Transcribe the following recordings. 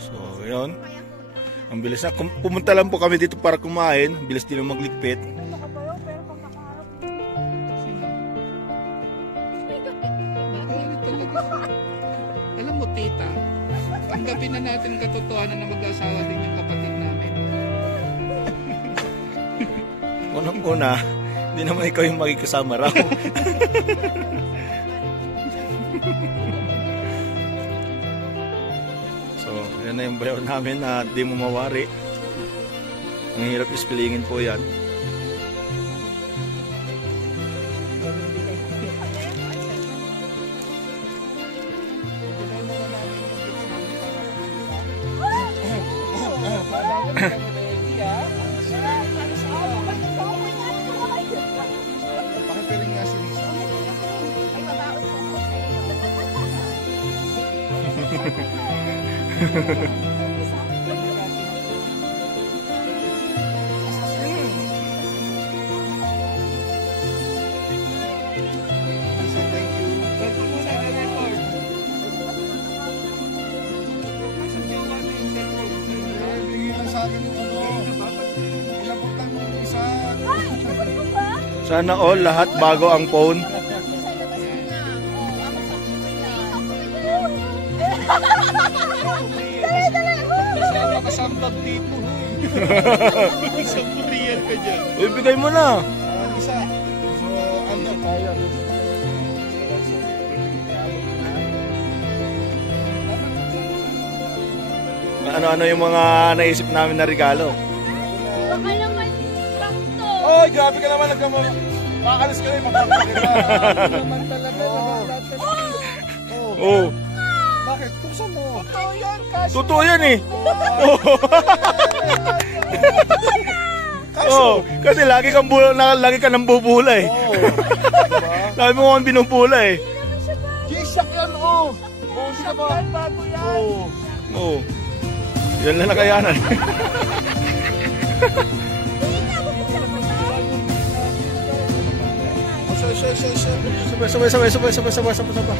So, yun. Ang bilis na. Pumunta lang po kami dito para kumain. Bilis din magligpit. Alam mo, tita, tanggapin na natin ang katotohanan na mag-asawa din yung kapatid namin. Unang-una, hindi naman ikaw yung makikasama raw. So, yan na yung bayaw namin na di mo mawari. Ang hirap ispilingin po yan. Pakipiling nga si Lisa. Sana all, lahat bago ang phone. Sana kasambag dito. Isang puriyan ka dyan. Uy, bigay mo na. Isa. So, ano tayo? Ano-ano yung mga naisip namin na regalo. Baka naman lang to. Oy, grabe ka naman. Makakalis ka rin. Magpapakita. Naman talaga. Oh. Bakit? Tuksan mo. Totoo yan. Totoo yan eh. Oh, kasi lagi kang nang bubula eh. Lagi mo kang binubula eh. G-Shock yan, oh. Oh, siya ba? Bago yan. Oh. Yan na nakayanan. Sabay.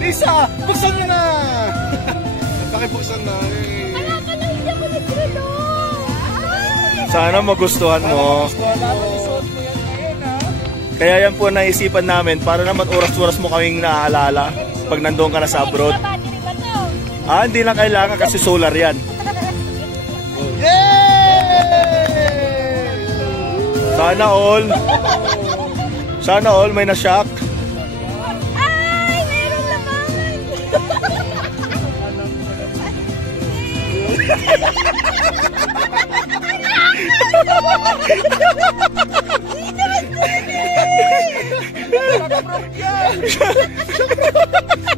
Lisa, buksan mo na! Pakibuksan na eh. Wala ka na, hindi ako nagkrelo. Sana magustuhan mo. Kaya yan po naisipan namin para naman oras-oras mo kaming naaalala pag nandoon ka na sa abroad. Battery ba to? Hindi na kailangan kasi solar yan. Yay! Sana all may na-shock. Ay, mayroong laman.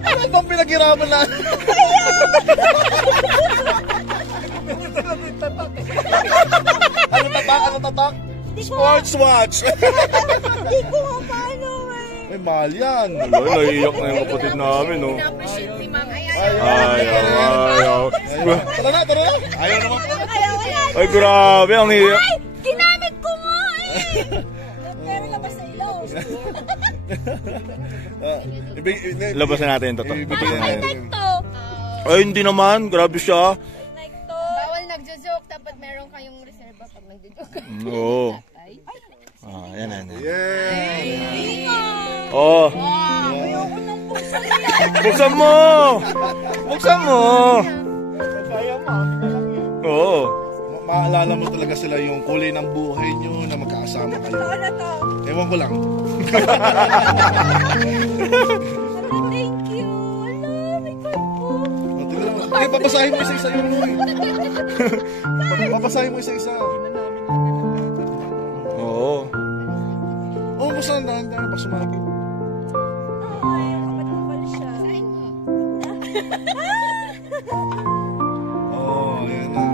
Ano bang pinaghirapan na? Ano tatak? Sports watch! Hindi ko paano eh. Mahal yan. Naiiyak na yung kapatid namin, no? Na-appreciate si Ma'am. Ayaw. Tara na. Ayaw naman. Ay, grabe, ang hiyak. Ay, ginamit ko nga eh. Pero labas sa ilaw. Labas na natin ito. Like to. Ay, hindi naman. Grabe siya. Like to. Bawal nagjo-joke. Dapat meron kayong reserva pag nagjo-joke. Oo. Yan. Ay, Oh. ayoko nang buksan. Buksan mo! Kaya mo. Oo. Maalala mo talaga sila yung kulay ng buhay nyo na magkakasama kayo. Ano to? Ewan ko lang. Thank you. Ala, may card po. Okay, papasahin mo isa-isa yun. Papasahin mo isa-isa. Oo. Oh, basta na dahan-dahan pag sumagi. Ay, kapal siya. Sain mo. Oh, yan na.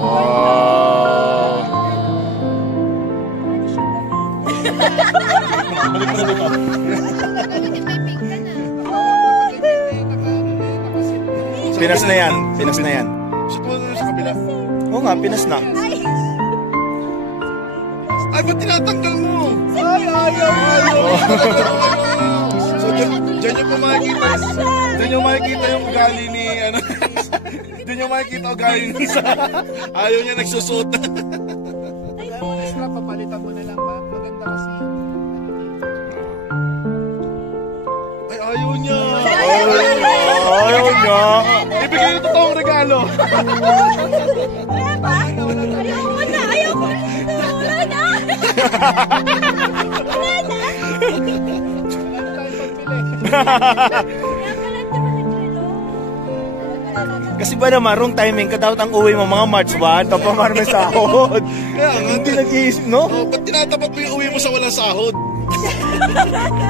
Wow. Pwede siya gamitin. Balik mo na dito. Gagamitin may pink ka na. Pinas na yan. Pinas na yan. Shoot mo na sa kabila. Oo nga, pinas na. Ay, ba't tinatanggal mo? Ay, ayaw. So, dyan yung makikita. Dyan yung makikita yung ugali ni, ano. Dyan yung makikita ugali ni sa. Ayaw niya nagsusot. Extra, papalitan mo na lang ba? Maganda kasi. Ay, ayaw niya. Ayaw niya. Ibigay yung totoong regalo. Ayoko na! Ayoko na! Wala na! Wala na! Kasi ba naman, wrong timing ka dapat ang uwi mo mga March 1, tapos pa may sahod. Kaya nga, Hindi nag-iisip, no? oh, ba't tinatapat mo yung uwi mo sa walang sahod?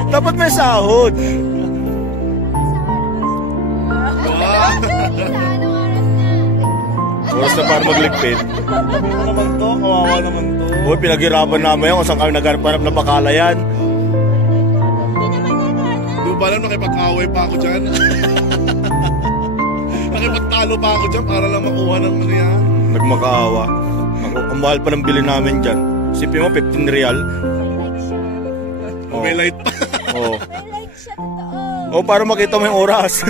Dapat may sahod. Wow. Anong oras na? Oras na para magligpit. Sabi mo naman to, kawawa naman to. Uy, pinaghirapan namin yan kung saan kami naghanap na bakala yan. Di ba alam, nakipag-away pa ako dyan? Nakipagtalo pa ako dyan para lang makuha ng ano yan. Nagmakaawa. Ang mahal pa ng bili namin dyan. Sipin mo, 15 real. May light pa. Oo. May like siya, totoo. Oh, para makita mo yung oras.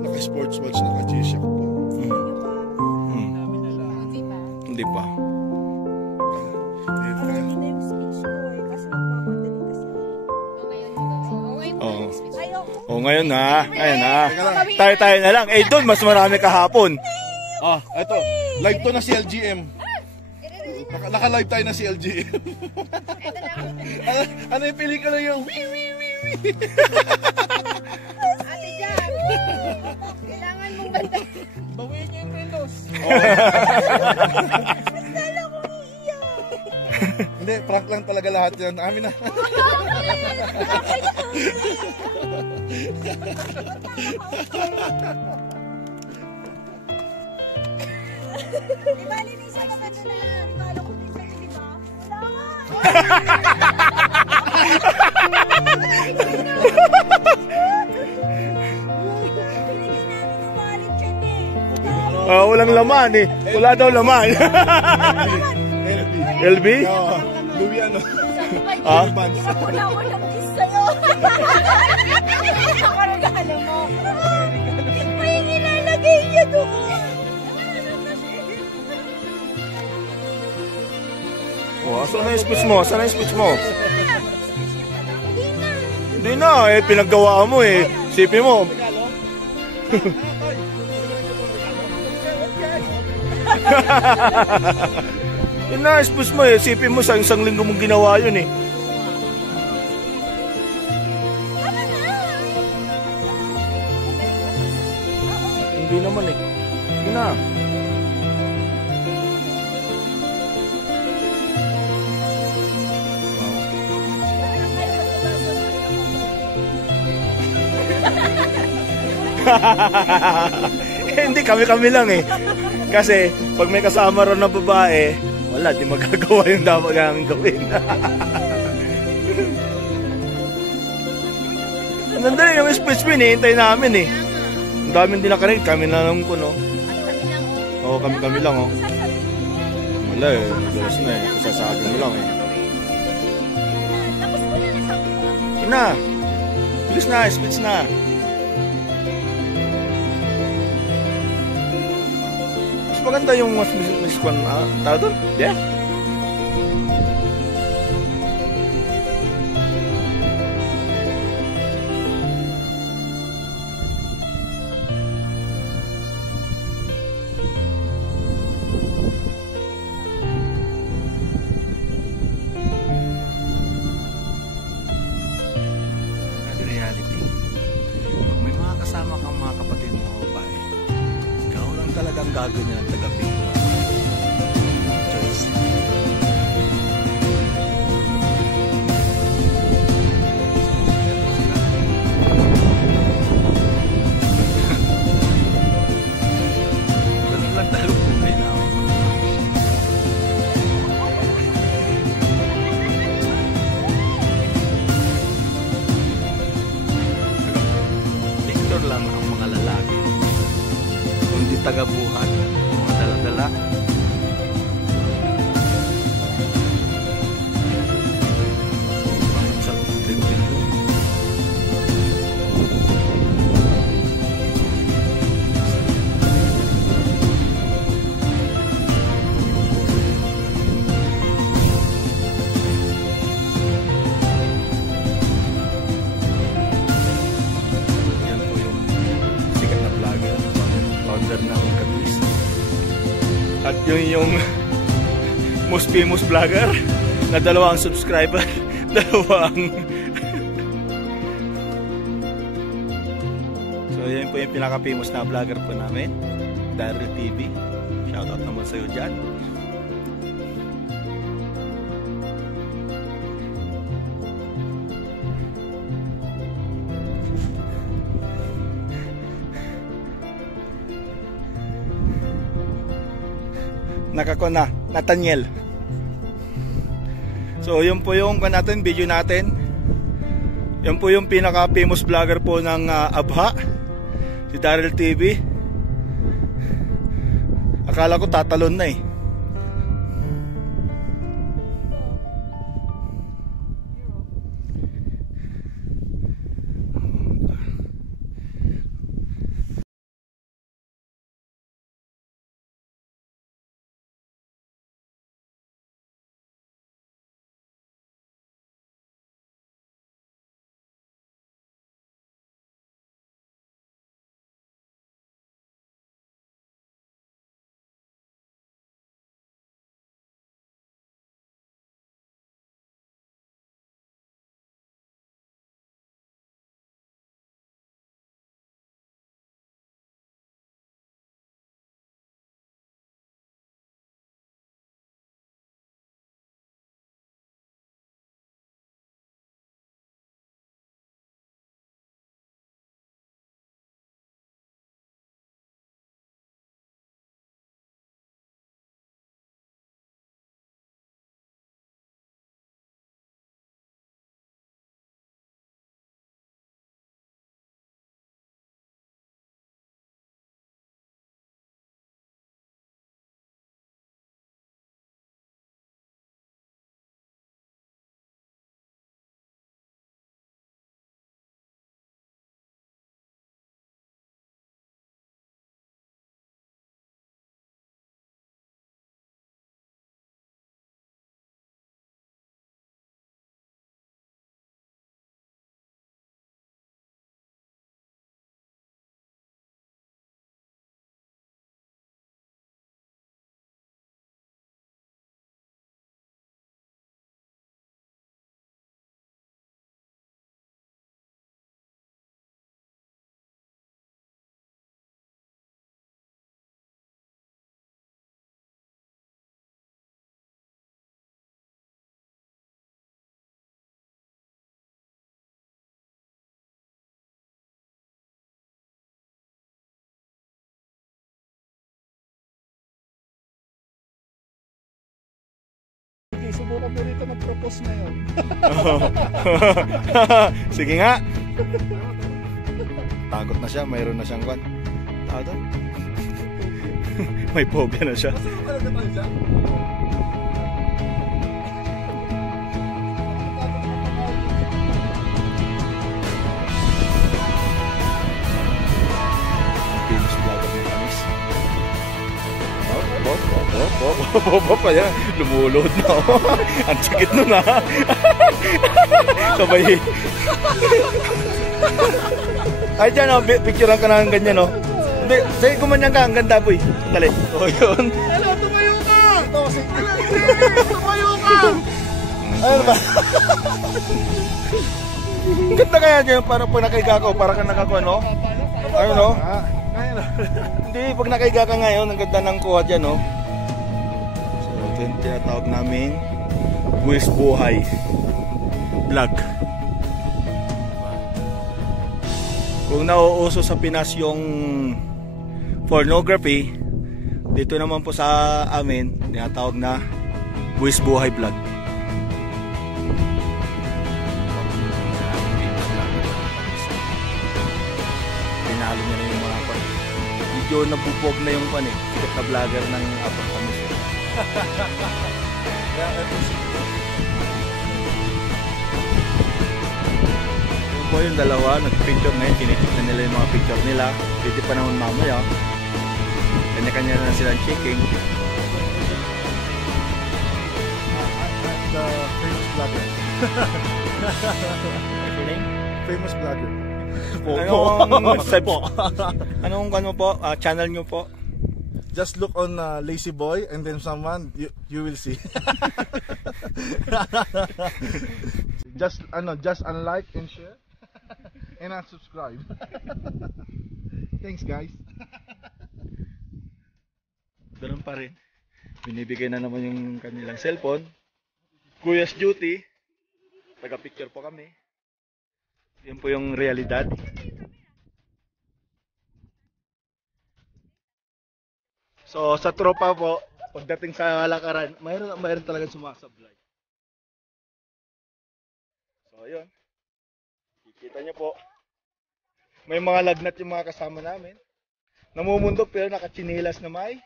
Naka-sports watch, naka-G-Shock pa. Hindi pa. Oh, ngayon na. Ayun na. Tayo na lang. Eh, doon, mas marami kahapon. Ah, eto. Live to na si LGM. Naka-live tayo na si LGM. Ano yung pelikula yung wee wee wee wee? Ate Jack, kailangan mong bantay. Bawiin niyo yung relos. Sala ko iiyak. Hindi, prank lang talaga lahat yan. Amin na. Di ba, linisan ka ba na? Di ba, alam ko minsan, di ba? Wala nga. Binigyan namin ng wallet yan eh. Walang laman eh. Wala daw laman. LB. LB? Oo. Louis ano? Ah? Vans. Wala ko ng kiss sa'yo. Ako regalo mo. May nilalagay niya doon. Oh, saan na yung speech mo? Saan na yung speech mo? Hindi na. Eh, pinaggawa mo eh. Sipin mo. Yun na, speech mo eh. Sipin mo, sa isang linggo mong ginawa yun eh. Hindi naman eh. Sige na. Hindi, kami-kami lang eh. Kasi, pag may kasama ron na babae, wala, di magagawa yung dapat namin gawin. Nandun yung speech mo, hinihintay namin eh. Ang daming din nakarinig, kami na lang po, no? Oo, kami-kami lang, oh. Wala eh, dulas na eh. Sasabi mo lang eh. Tapos ko na nasabi ko. Yun na. Bilis na, speech na. Mas maganda yung mas kwan, tao doon? Yeah. Reality. Pag may mga kasama kang mga kapatid mo o babae, ikaw lang talagang gagawin ng tagapi. Choice. Actor lang ang mga lalaki. Kundi taga-buhat, mga dala-dala. Sa trip din po. Yan po yung sikat na vlogger, founder ng Kabis. At yun yung most famous vlogger na dalawang subscriber, dalawang. So yan po yung pinaka-famous na vlogger po namin, Daryl TV. Shoutout naman sa'yo dyan. Nakako na, Nathaniel. So yun po yung natin, video natin. Yun po yung pinaka-famous vlogger po ng Abha, si Daryl TV. Akala ko tatalon na eh. Subukan mo rito mag-propose na yun. Sige nga. Takot na siya, mayroon na siyang kwan. Takot. May phobia na siya. Bobo pa yan. Lumulod na ako. Ang sakit nun ha. Sabay. Ay dyan o, picturean ka na ng ganyan o. Hindi, sige kumanyan ka, ang ganda boy. Dali. O yun. Hello, tumayo ka! Tumayo ka! Ano ba? Ang ganda kaya dyan, parang pag nakaiga ko, parang ka nakakuha no? Ano no? Hindi, pag nakaiga ka ngayon, ang ganda ng kuha dyan no? So, ito yung tinatawag namin Buwis Buhay Vlog. Kung nauuso sa Pinas yung pornography, dito naman po sa amin tinatawag na Buwis Buhay Vlog. tinalo niya na yung mga pan. Medyo nabubog na yung pan eh. Sikat na vlogger ng Abang Kamis. Kaya ito si... Yung po yung dalawa, nag-picture ngayon, kinitik na nila yung mga picture nila. Pwede pa naman mamaya. Kanya-kanya na silang checking. The famous vlogger. What's your name? Famous vlogger. Anong ano po? Channel nyo po? Just look on Lazy Boy and then someone you will see. just unlike and share and unsubscribe. Thanks guys. Ganun pa rin. Binibigay na naman yung kanilang cellphone. Kuya's duty. Taga-picture po kami. Yan po yung realidad. So sa tropa po, pagdating sa lakaran, mayroon talagang sumasablay. So yun. Kikita nyo po. May mga lagnat yung mga kasama namin. Namumundok pero nakatsinilas na may.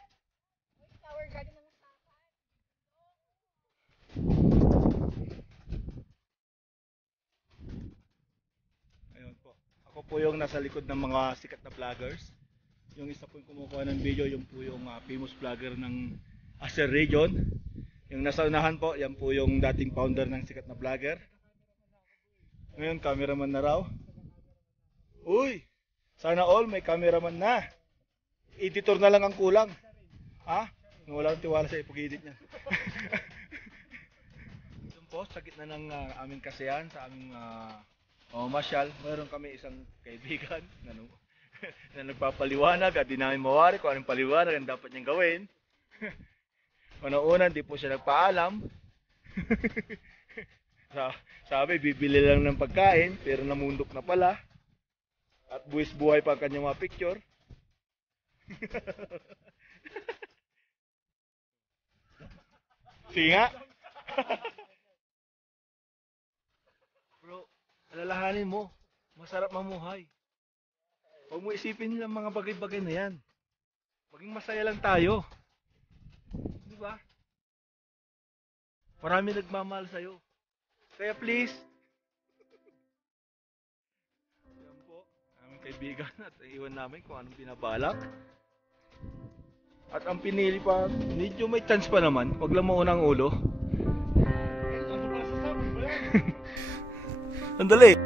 Ayun po. Ako po yung nasa likod ng mga sikat na vloggers. Yung isa po yung kumukuha ng video, yung po yung famous vlogger ng Acer Region. Yung nasa unahan po, yan po yung dating founder ng sikat na vlogger. Ngayon, cameraman na raw. Uy! Sana all may cameraman na. Editor na lang ang kulang. Ha? Wala akong tiwala sa ipag-edit niya. Doon po, sa gitna ng aming kasiyahan, sa aming masyal, mayroon kami isang kaibigan na nagpapaliwanag at di namin mawari kung anong paliwanag ang dapat niyang gawin. Una-una, di po siya nagpaalam. Sabi, bibili lang ng pagkain, pero namundok na pala. At buwis buhay pa ang kanyang mga picture. Sige nga. Bro, alalahanin mo, masarap mamuhay. Huwag mo isipin yung mga bagay-bagay na yan. Maging masaya lang tayo. Di ba? Marami nagmamahal sa'yo. Kaya please, yan po, aming kaibigan at iwan namin kung anong binabalak. At ang pinili pa, medyo may chance pa naman, wag lang mauna ang ulo. Sandali.